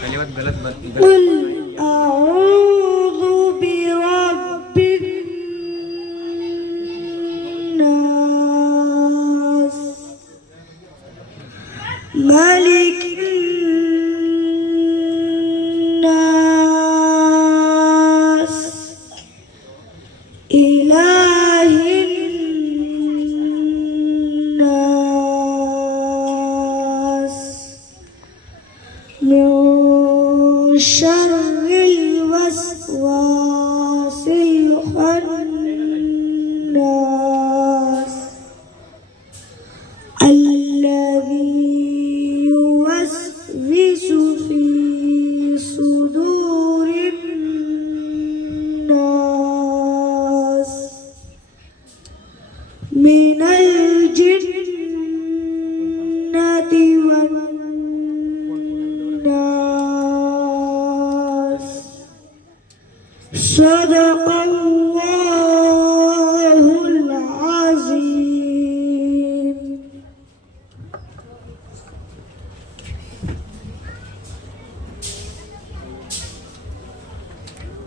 كلمات غلط قل أعوذ برب الناس ملك الناس إله الناس من شر الوسواس الخناس الذي يوسوس في صدور الناس من الجنة والناس صدق الله.